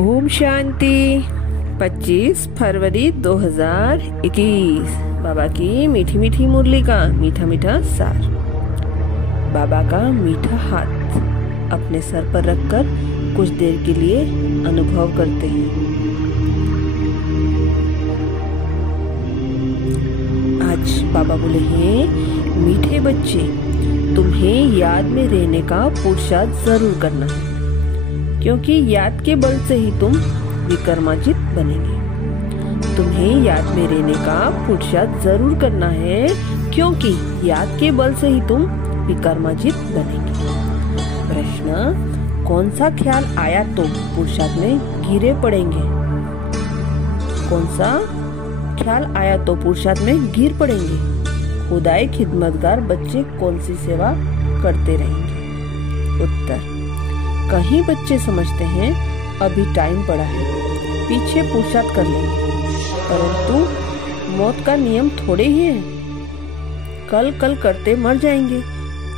ओम शांति। 25 फरवरी 2021 बाबा की मीठी मीठी मुरली का मीठा मीठा सार। बाबा का मीठा हाथ अपने सर पर रखकर कुछ देर के लिए अनुभव करते हैं। आज बाबा बोले हैं, मीठे बच्चे, तुम्हें याद में रहने का पुरुषार्थ जरूर करना है, क्योंकि याद के बल से ही तुम विक्रमाजित बनेंगे। तुम्हें याद में रहने का पुरुषार्थ जरूर करना है, क्योंकि याद के बल से ही तुम विक्रमाजित बनेंगे। प्रश्न, कौन सा ख्याल आया तो पुरुषार्थ में गिरे पड़ेंगे? कौन सा ख्याल आया तो पुरुषार्थ में गिर पड़ेंगे? खुदाई खिदमतगार बच्चे कौन सी सेवा करते रहेंगे? उत्तर, कहीं बच्चे समझते हैं अभी टाइम पड़ा है, पीछे पुरुषार्थ कर लेंगे, परंतु मौत का नियम थोड़े ही है, कल कल करते मर जाएंगे।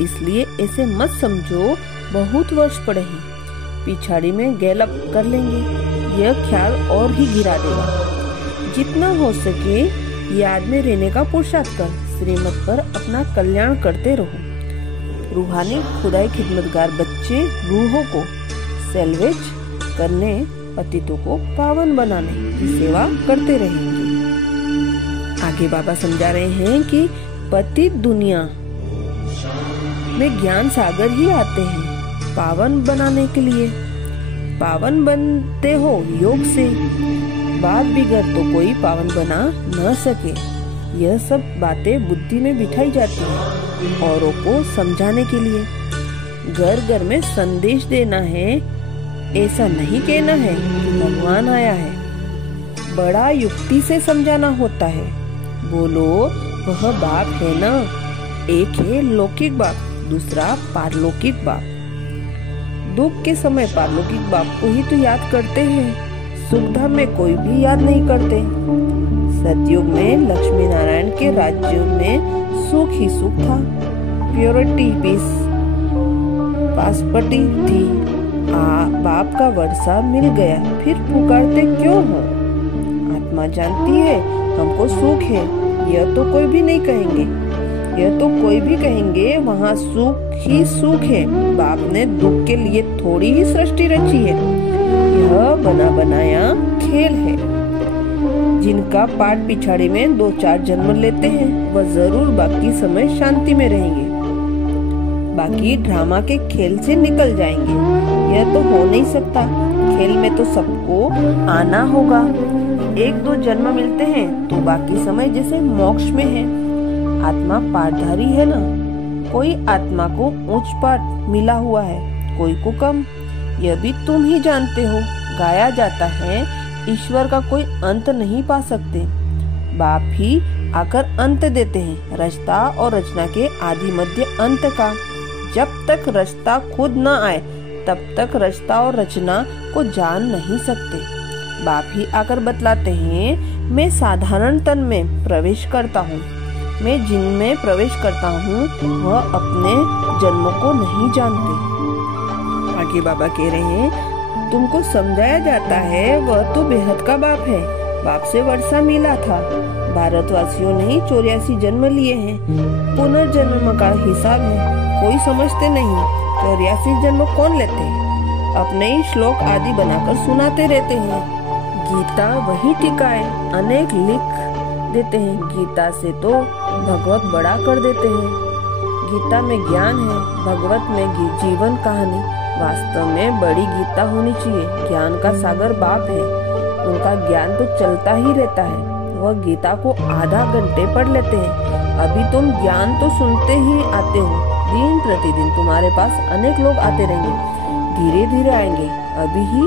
इसलिए ऐसे मत समझो बहुत वर्ष पड़े हैं, पिछाड़ी में गैलअप कर लेंगे। यह ख्याल और ही गिरा देगा। जितना हो सके याद में रहने का पुरुषार्थ कर श्रीमत पर अपना कल्याण करते रहो। रूहानी खुदाई खिदमतगार बच्चे रूहों को सेल्वेज करने, पतितों को पावन बनाने की सेवा करते रहेंगे। आगे बाबा समझा रहे हैं कि पतित दुनिया में ज्ञान सागर ही आते हैं पावन बनाने के लिए। पावन बनते हो योग से, बात बिगड़ तो कोई पावन बना न सके। यह सब बातें बुद्धि में बिठाई जाती है औरों को समझाने के लिए। घर घर में संदेश देना है, ऐसा नहीं कहना है कि भगवान आया है। बड़ा युक्ति से समझाना होता है। बोलो, वह बाप है ना, एक है लौकिक बाप, दूसरा पारलौकिक बाप। दुख के समय पारलौकिक बाप को ही तो याद करते हैं, सुख धाम में कोई भी याद नहीं करते। सतयुग में लक्ष्मी नारायण के राज्य में सुख ही सुख था, प्योरिटी पीस पासपटी थी। बाप का वर्षा मिल गया, फिर पुकारते क्यों हो? आत्मा जानती है हमको सुख है, यह तो कोई भी नहीं कहेंगे। यह तो कोई भी कहेंगे वहाँ सुख ही सुख है। बाप ने दुख के लिए थोड़ी ही सृष्टि रची है, यह बना बनाया खेल है। जिनका पाठ पिछाड़ी में 2-4 जन्म लेते हैं वह जरूर बाकी समय शांति में रहेंगे, बाकी ड्रामा के खेल से निकल जाएंगे। यह तो हो नहीं सकता, खेल में तो सबको आना होगा। 1-2 जन्म मिलते हैं तो बाकी समय जैसे मोक्ष में है। आत्मा पाठधारी है ना, कोई आत्मा को उच्च पाठ मिला हुआ है, कोई को कम। यह भी तुम ही जानते हो। गाया जाता है, ईश्वर का कोई अंत नहीं पा सकते, बाप ही आकर अंत देते हैं, रचता और रचना के आदि मध्य अंत का। जब तक रचता खुद न आए तब तक रचता और रचना को जान नहीं सकते। बाप ही आकर बतलाते हैं, मैं साधारण तन में प्रवेश करता हूँ, मैं जिन में प्रवेश करता हूँ वह अपने जन्मों को नहीं जानते। आगे बाबा कह रहे हैं, तुमको समझाया जाता है वह तो बेहद का बाप है, बाप से वर्षा मिला था। भारतवासियों ने ही 84 जन्म लिए हैं, पुनर्जन्म का हिसाब है, कोई समझते नहीं। 84 जन्म कौन लेते हैं? अपने ही श्लोक आदि बनाकर सुनाते रहते हैं। गीता वही टिकाए, अनेक लिख देते हैं। गीता से तो भगवत बड़ा कर देते हैं। गीता में ज्ञान है, भगवत में जीवन कहानी। वास्तव में बड़ी गीता होनी चाहिए। ज्ञान का सागर बाप है, उनका ज्ञान तो चलता ही रहता है। वह गीता को आधा घंटे पढ़ लेते हैं। अभी तुम ज्ञान तो सुनते ही आते हो, दिन प्रतिदिन तुम्हारे पास अनेक लोग आते रहेंगे, धीरे धीरे आएंगे। अभी ही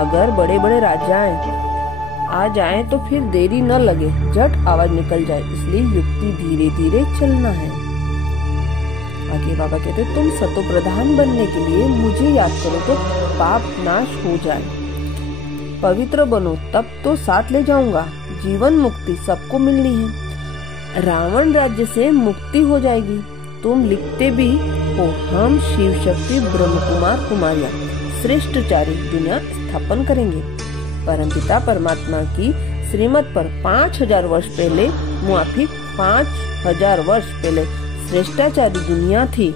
अगर बड़े बड़े राजाएं आ जाएं तो फिर देरी न लगे, झट आवाज निकल जाए। इसलिए युक्ति धीरे धीरे चलना है। आगे बाबा कहते, तुम सतो प्रधान बनने के लिए मुझे याद करो तो पाप नाश हो जाए, पवित्र बनो तब तो साथ ले जाऊंगा। जीवन मुक्ति सबको मिलनी है, रावण राज्य से मुक्ति हो जाएगी। तुम लिखते भी हो, हम शिव शक्ति ब्रह्म कुमार कुमारियां श्रेष्ठचारी दुनिया स्थापन करेंगे। परमपिता परमात्मा की श्रीमत पर 5000 वर्ष पहले, मुआफिक 5000 वर्ष पहले श्रेष्ठाचारी दुनिया थी।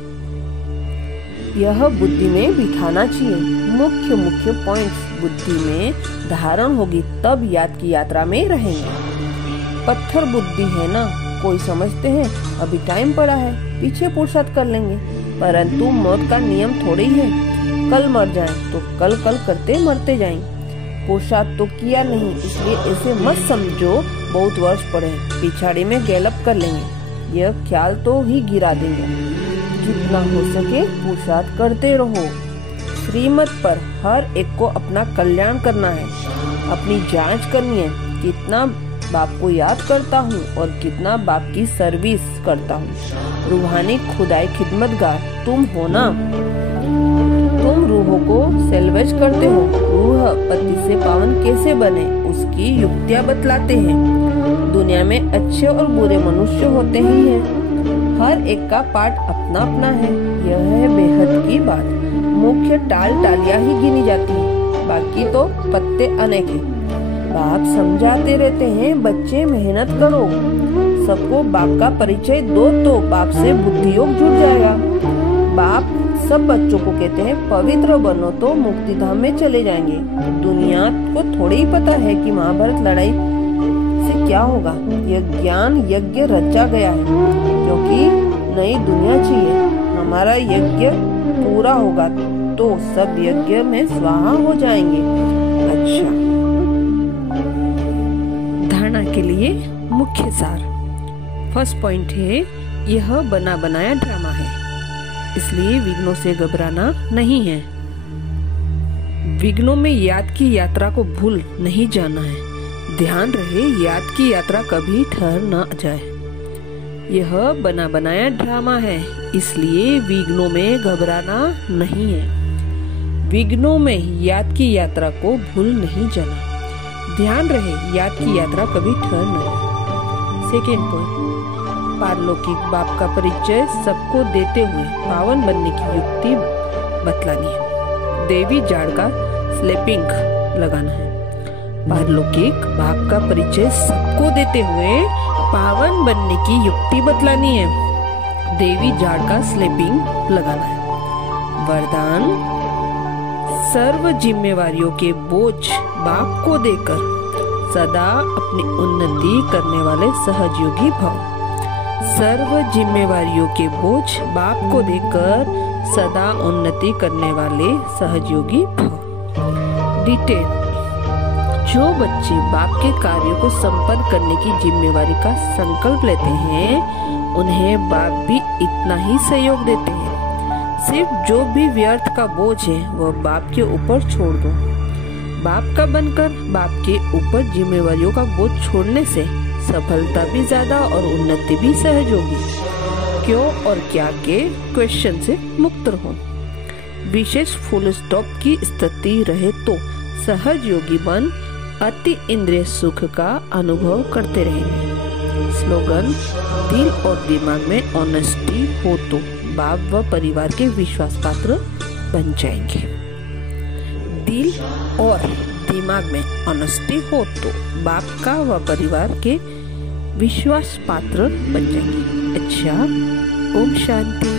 यह बुद्धि में बिठाना चाहिए। मुख्य मुख्य पॉइंट्स बुद्धि में धारण होगी, तब याद की यात्रा में रहेंगे। पत्थर बुद्धि है ना, कोई समझते हैं अभी टाइम पड़ा है, पीछे पुरुषार्थ कर लेंगे, परंतु मौत का नियम थोड़ी ही है। कल मर जाएं तो कल करते मरते जाएंगे। पुरुषार्थ तो किया नहीं, इसलिए ऐसे मत समझो बहुत वर्ष पड़े, पिछाड़ी में गैलप कर लेंगे। यह ख्याल तो ही गिरा देंगे। जितना हो सके पुरुषार्थ करते रहो। श्रीमत पर हर एक को अपना कल्याण करना है, अपनी जांच करनी है, कितना बाप को याद करता हूँ और कितना बाप की सर्विस करता हूँ। रूहानी खुदाई खिदमतगार तुम हो ना, तुम रूहों को सेल्वेज करते हो। रूह पति से पावन कैसे बने उसकी युक्तियाँ बतलाते हैं। दुनिया में अच्छे और बुरे मनुष्य होते ही हैं, हर एक का पार्ट अपना अपना है। यह है बेहद की बात। मुख्य टालियां ही गिनी जाती है, बाकी तो पत्ते अनेक हैं। बाप समझाते रहते हैं, बच्चे मेहनत करो, सबको बाप का परिचय दो तो बाप से बुद्धि योग जुड़ जाएगा। बाप सब बच्चों को कहते हैं पवित्र बनो तो मुक्ति धाम में चले जाएंगे। दुनिया को थोड़ी ही पता है कि महाभारत लड़ाई से क्या होगा। यह ज्ञान यज्ञ रचा गया है, क्योंकि नई दुनिया चाहिए। हमारा यज्ञ पूरा होगा तो सब यज्ञ में स्वाहा हो जाएंगे। अच्छा, धारणा के लिए मुख्य सार। फर्स्ट पॉइंट है, यह बना बनाया ड्रामा है, इसलिए विघ्नों से घबराना नहीं है। विघ्नों में याद की यात्रा को भूल नहीं जाना है। ध्यान रहे याद की यात्रा कभी ठहर न जाए। यह बना बनाया ड्रामा है, इसलिए विघ्नों में घबराना नहीं है। विघ्नों में याद की यात्रा को भूल नहीं जाना। ध्यान रहे याद की यात्रा कभी ठहर न जाए। सेकेंड पॉइंट, पारलौकिक बाप का परिचय सबको देते हुए पावन बनने की युक्ति बतलानी है। देवी जाड़ का स्लीपिंग लगाना है। पारलौकिक बाप का परिचय सबको देते हुए पावन बनने की युक्ति बतलानी है। देवी जाड़ का स्लीपिंग लगाना है। वरदान, सर्व जिम्मेवारियों के बोझ बाप को देकर सदा अपनी उन्नति करने वाले सहयोगी भव। सर्व जिम्मेवारियों के बोझ बाप को देकर सदा उन्नति करने वाले सहयोगी भव। डिटेल, जो बच्चे बाप के कार्यों को संपन्न करने की जिम्मेवारी का संकल्प लेते हैं, उन्हें बाप भी इतना ही सहयोग देते हैं। सिर्फ जो भी व्यर्थ का बोझ है वह बाप के ऊपर छोड़ दो। बाप का बनकर बाप के ऊपर जिम्मेवारियों का बोझ छोड़ने से सफलता भी ज्यादा और उन्नति भी सहज होगी। क्यों और क्या के क्वेश्चन से मुक्त रहो। विशेष फुल स्टॉप की स्थिति रहे तो सहज योगी बन अति इंद्रिय सुख का अनुभव करते रहेंगे। स्लोगन, दिल और दिमाग में ऑनेस्टी हो तो बाप व परिवार के विश्वास पात्र बन जाएंगे। दिल और दिमाग में ऑनेस्टी हो तो बाप का व परिवार के विश्वास पात्र बन जाएंगे। अच्छा, ओम शांति।